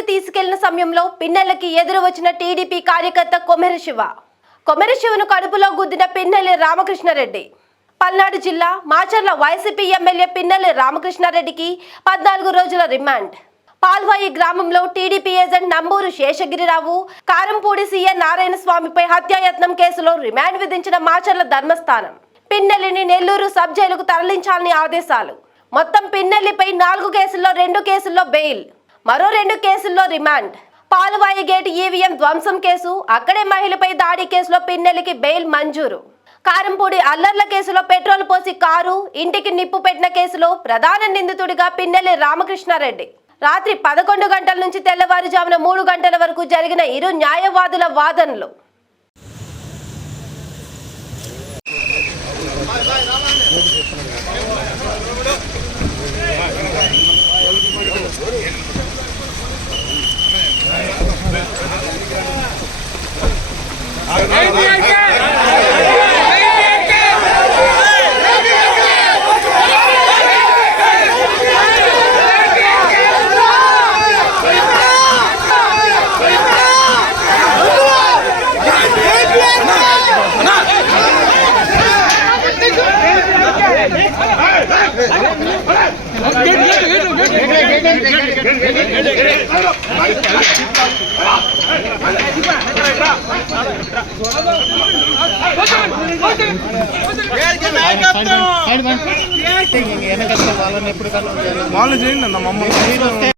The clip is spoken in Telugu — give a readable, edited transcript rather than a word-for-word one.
లోపలికి తీసుకెళ్లిన సమయంలో పిన్నెలకి ఎదురు వచ్చిన టీడీపీ కార్యకర్త కొమెర శివను కడుపులో గుద్దిన పిన్నెల్లి రామకృష్ణారెడ్డి. పల్నాడు జిల్లా మాచర్ల వైసీపీ ఎమ్మెల్యే పిన్నెల్లి రామకృష్ణారెడ్డికి 14 రోజుల రిమాండ్. పాల్వాయి గ్రామంలో TDP agent Namburu Seshagiri Rao, Karampudi CM Narayana స్వామిపై హత్యాయత్నం కేసులో రిమాండ్ విధించిన మాచర్ల ధర్మస్థానం పిన్నెల్లిని నెల్లూరు సబ్ జైలుకు తరలించాలని ఆదేశాలు. మొత్తం పిన్నెల్లిపై 4 కేసుల్లో 2 కేసుల్లో బెయిల్, మరో 2 కేసుల్లో రిమాండ్. పాల్వాయి గేట్ ఈవీఎం ధ్వంసం కేసు, అక్కడే మహిళపై దాడి కేసులో పిన్నెల్లికి బెయిల్ మంజూరు. కారంపూడి అల్లర్ల కేసులో పెట్రోల్ పోసి కారు, ఇంటికి నిప్పు పెట్టిన కేసులో ప్రధాన నిందితుడిగా పిన్నెల్లి రామకృష్ణారెడ్డి. రాత్రి 11 గంటల నుంచి తెల్లవారుజామున 3 గంటల వరకు జరిగిన ఇరు న్యాయవాదుల వాదనలు. వాళ్ళు చేయండి అన్న మమ్మల్ని